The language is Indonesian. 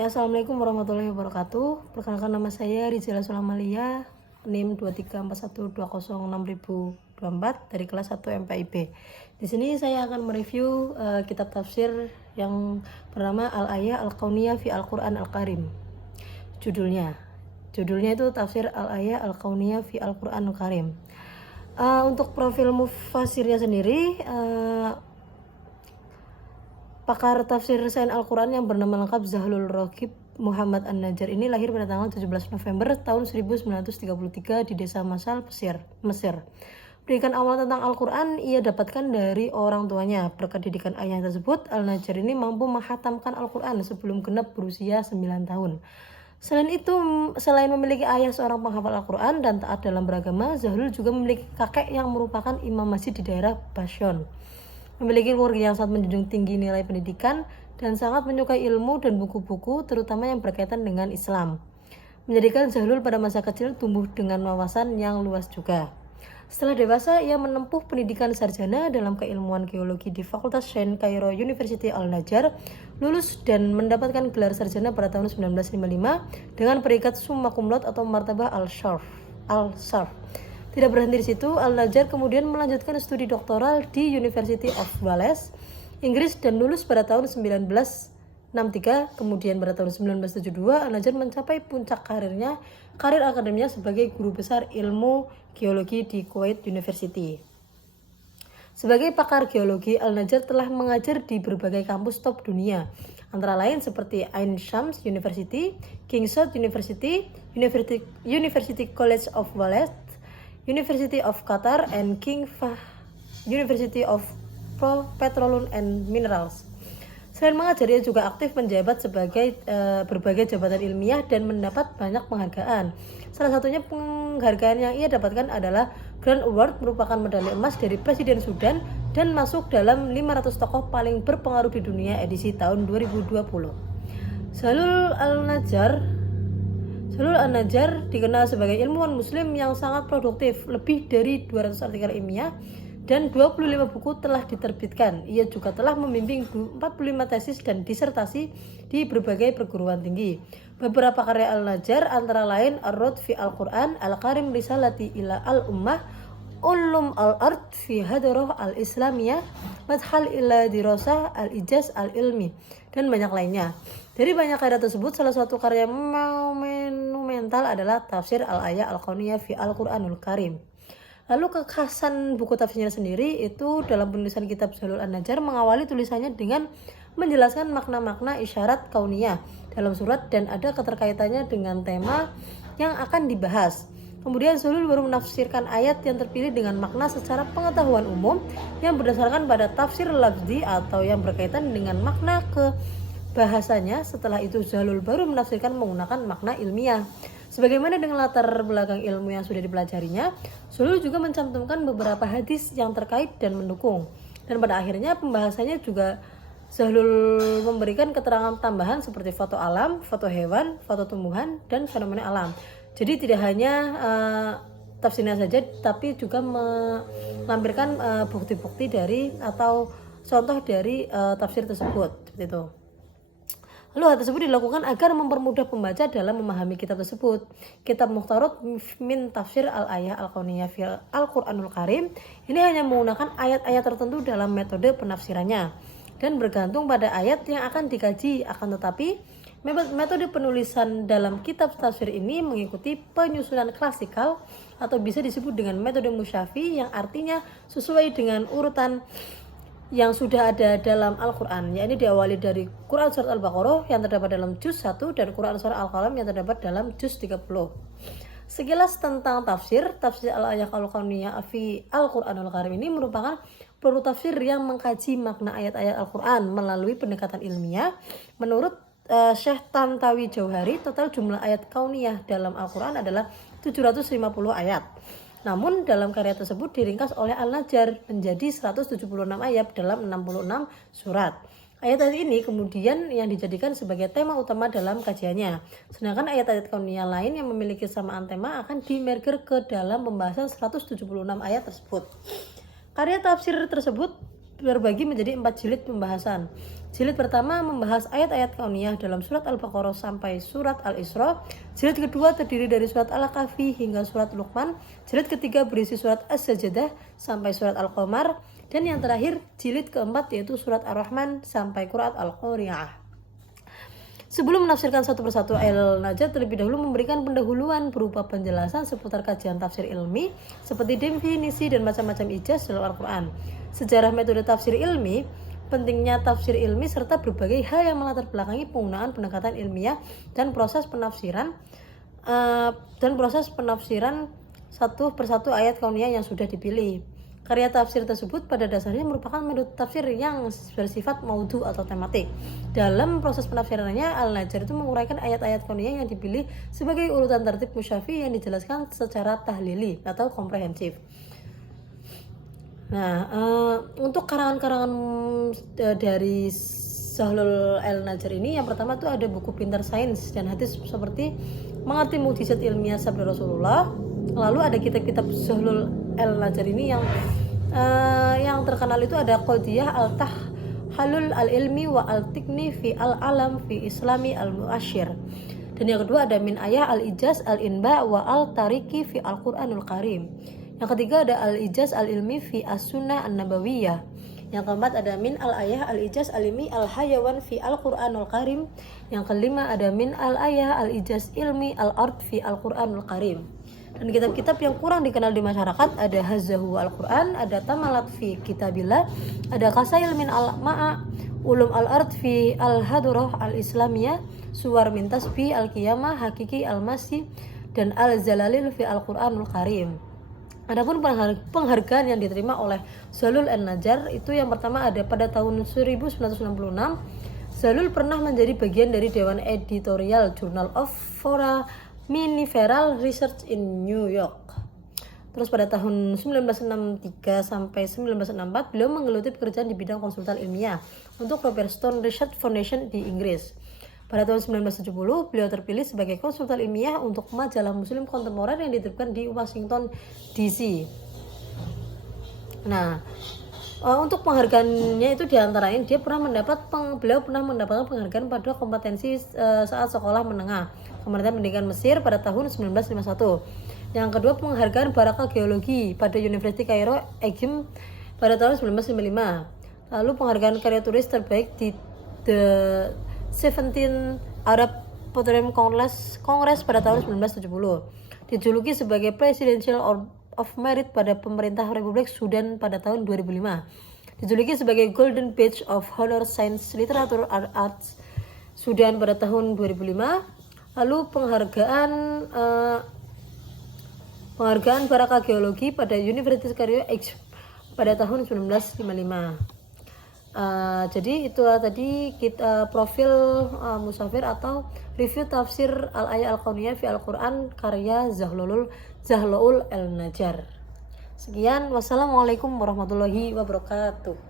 Ya, Assalamualaikum warahmatullahi wabarakatuh. Perkenalkan, nama saya Rizela Sulamalia, NIM 2341206024 dari kelas 1 MPIB. Di sini saya akan mereview kitab tafsir yang bernama Al-Ayah Al-Kauniyah fi Al-Quran Al-Karim. Judulnya itu tafsir Al-Ayah Al-Kauniyah fi Al-Quran Al-Karim. Untuk profil mufasirnya sendiri, pakar tafsir sains Al-Quran yang bernama lengkap Zahlul Roghib Muhammad An-Najjar ini lahir pada tanggal 17 November tahun 1933 di desa Masal, Mesir. Pendidikan awal tentang Al-Quran ia dapatkan dari orang tuanya. Berkat didikan ayah tersebut, Al-Najjar ini mampu menghatamkan Al-Quran sebelum genap berusia 9 tahun. Selain memiliki ayah seorang penghafal Al-Quran dan taat dalam beragama, Zahlul juga memiliki kakek yang merupakan imam masjid di daerah Basyon. Memiliki keluarga yang sangat menjunjung tinggi nilai pendidikan dan sangat menyukai ilmu dan buku-buku, terutama yang berkaitan dengan Islam. Menjadikan Zahlul pada masa kecil tumbuh dengan wawasan yang luas juga. Setelah dewasa, ia menempuh pendidikan sarjana dalam keilmuan geologi di Fakultas Sains Cairo University Al-Najjar, lulus dan mendapatkan gelar sarjana pada tahun 1955 dengan peringkat summa cum laude atau martabah al-sharf. Tidak berhenti di situ, Al-Najjar kemudian melanjutkan studi doktoral di University of Wales, Inggris dan lulus pada tahun 1963. Kemudian pada tahun 1972, Al-Najjar mencapai puncak karir akademiknya sebagai guru besar ilmu geologi di Kuwait University. Sebagai pakar geologi, Al-Najjar telah mengajar di berbagai kampus top dunia, antara lain seperti Ain Shams University, King Saud University, University College of Wales, University of Qatar, and King Fahd University of Petroleum and Minerals. Selain mengajar, ia juga aktif menjabat sebagai berbagai jabatan ilmiah dan mendapat banyak penghargaan. Salah satunya penghargaan yang ia dapatkan adalah Grand Award, merupakan medali emas dari Presiden Sudan dan masuk dalam 500 tokoh paling berpengaruh di dunia edisi tahun 2020. Zahlul An-Najjar dikenal sebagai ilmuwan muslim yang sangat produktif. Lebih dari 200 artikel ilmiah dan 25 buku telah diterbitkan. Ia juga telah membimbing 45 tesis dan disertasi di berbagai perguruan tinggi. Beberapa karya Al-Najjar antara lain Ar-Radd fi Al-Quran, Al-Karim Risalati ila Al-Ummah, Ulum Al-Ard fi Hadrah Al-Islamiyah, Madhal ila Dirasah Al-Ijaz Al-Ilmi, dan banyak lainnya. Dari banyak karya tersebut, salah satu karya monumental adalah tafsir Al-Ayah Al-Kauniyah fi Al-Quranul Karim. Lalu kekhasan buku tafsirnya sendiri itu dalam penulisan kitab Zahlul An-Najjar mengawali tulisannya dengan menjelaskan makna-makna isyarat kauniyah dalam surat dan ada keterkaitannya dengan tema yang akan dibahas. Kemudian Zahlul baru menafsirkan ayat yang terpilih dengan makna secara pengetahuan umum yang berdasarkan pada tafsir lafzi atau yang berkaitan dengan makna bahasanya. Setelah itu Zahlul baru menafsirkan menggunakan makna ilmiah. Sebagaimana dengan latar belakang ilmu yang sudah dipelajarinya, Zahlul juga mencantumkan beberapa hadis yang terkait dan mendukung. Dan pada akhirnya pembahasannya juga Zahlul memberikan keterangan tambahan seperti foto alam, foto hewan, foto tumbuhan, dan fenomena alam. Jadi tidak hanya tafsirnya saja, tapi juga melampirkan bukti-bukti dari atau contoh dari tafsir tersebut, seperti itu. Lalu hal tersebut dilakukan agar mempermudah pembaca dalam memahami kitab tersebut. Kitab Mukhtarot min Tafsir Al-Ayah Al-Kauniyah fi Al-Quranul Karim ini hanya menggunakan ayat-ayat tertentu dalam metode penafsirannya dan bergantung pada ayat yang akan dikaji. Akan tetapi metode penulisan dalam kitab tafsir ini mengikuti penyusunan klasikal atau bisa disebut dengan metode musyafi, yang artinya sesuai dengan urutan yang sudah ada dalam Al-Quran, yakni diawali dari Quran Surat Al-Baqarah yang terdapat dalam juz 1 dan Quran Surat Al-Qalam yang terdapat dalam juz 30. Sekilas tentang tafsir Al-Ayah Al-Kauniyah fi Al-Quranul Karim ini merupakan produk tafsir yang mengkaji makna ayat-ayat Al-Quran melalui pendekatan ilmiah. Menurut Syekh Tantawi Jauhari, total jumlah ayat kauniyah dalam Al-Quran adalah 750 ayat. Namun dalam karya tersebut diringkas oleh Al-Najjar menjadi 176 ayat dalam 66 surat. Ayat-ayat ini kemudian yang dijadikan sebagai tema utama dalam kajiannya. Sedangkan ayat-ayat kauniyah lain yang memiliki kesamaan tema akan di-merger ke dalam pembahasan 176 ayat tersebut. Karya tafsir tersebut terbagi menjadi 4 jilid pembahasan. Jilid pertama membahas ayat-ayat kauniyah dalam surat Al-Baqarah sampai surat Al-Isra. Jilid kedua terdiri dari surat Al-Kahfi hingga surat Luqman. Jilid ketiga berisi surat As-Sajdah sampai surat Al-Qamar. Dan yang terakhir jilid keempat yaitu surat Ar-Rahman sampai surat Al-Qari'ah. Sebelum menafsirkan satu persatu Al-Najr, terlebih dahulu memberikan pendahuluan berupa penjelasan seputar kajian tafsir ilmi seperti definisi dan macam-macam ijaz dalam Al-Quran, sejarah metode tafsir ilmi, pentingnya tafsir ilmi, serta berbagai hal yang melatar belakangi penggunaan pendekatan ilmiah dan proses penafsiran satu persatu ayat kauniyah yang sudah dipilih. Karya tafsir tersebut pada dasarnya merupakan metode tafsir yang bersifat maudhu atau tematik. Dalam proses penafsirannya, Al-Najr itu menguraikan ayat-ayat kauniyah yang dipilih sebagai urutan tertib musyafi yang dijelaskan secara tahlili atau komprehensif. Nah, untuk karangan-karangan dari Zahlul Al-Najr ini, yang pertama tuh ada buku Pintar Sains dan Hadis seperti Mengerti Mukjizat Ilmiah Sabda Rasulullah. Lalu ada kitab-kitab Zahlul Al-Najr ini yang terkenal itu ada Qadiyah Al-Tahallul Al-Ilmi wa Al-Tikni fi Al-Alam fi Islami Al-Mu'asyir. Dan yang kedua ada Min Ayah Al-Ijaz Al-Inba wa Al-Tariki fi Al-Quranul Karim. Yang ketiga ada Al-Ijaz Al-Ilmi fi As-Sunnah An-Nabawiyah. Yang keempat ada Min Al-Ayah Al-Ijaz Al-Ilmi Al-Hayawan fi Al-Quranul Karim. Yang kelima ada Min Al-Ayah Al-Ijaz Ilmi Al-Ard fi Al-Quranul Karim. Dan kitab-kitab yang kurang dikenal di masyarakat ada Hazahu Al-Quran, ada Tamalat fi Kitabillah, ada Qasail min Al-Ma'a, Ulum Al-Ard fi Al-Hadurah Al-Islamiyah, Suwar min Tasbih Al-Qiyamah, Hakiki Al-Masih, dan Al-Zalalil fi Al-Quranul Karim. Adapun penghargaan yang diterima oleh Zahlul Al-Najr itu yang pertama ada pada tahun 1966. Zahlul pernah menjadi bagian dari Dewan Editorial Journal of Foraminiferal Research in New York. Terus pada tahun 1963 sampai 1964 beliau menggeluti pekerjaan di bidang konsultan ilmiah untuk Robert Stone Research Foundation di Inggris. Pada tahun 1970, beliau terpilih sebagai konsultan ilmiah untuk majalah Muslim kontemporer yang diterbitkan di Washington DC. Nah, untuk penghargaannya itu diantaranya beliau pernah mendapatkan penghargaan pada kompetensi saat sekolah menengah Kementerian Pendidikan Mesir pada tahun 1951. Yang kedua penghargaan Barakah Geologi pada University Cairo, Egypt pada tahun 1995. Lalu penghargaan karya tulis terbaik di The 17 Arab Petroleum Congress pada tahun 1970. Dijuluki sebagai Presidential of Merit pada pemerintah Republik Sudan pada tahun 2005. Dijuluki sebagai Golden Badge of Honor Science Literature Arts Sudan pada tahun 2005. Lalu penghargaan Barakah Geologi pada Universitas Cairo pada tahun 1955. Jadi itulah tadi kita profil musafir atau review tafsir al-ayat al-kauniyah fi al-Quran karya Zahlul Al-Najr. Sekian, wassalamualaikum warahmatullahi wabarakatuh.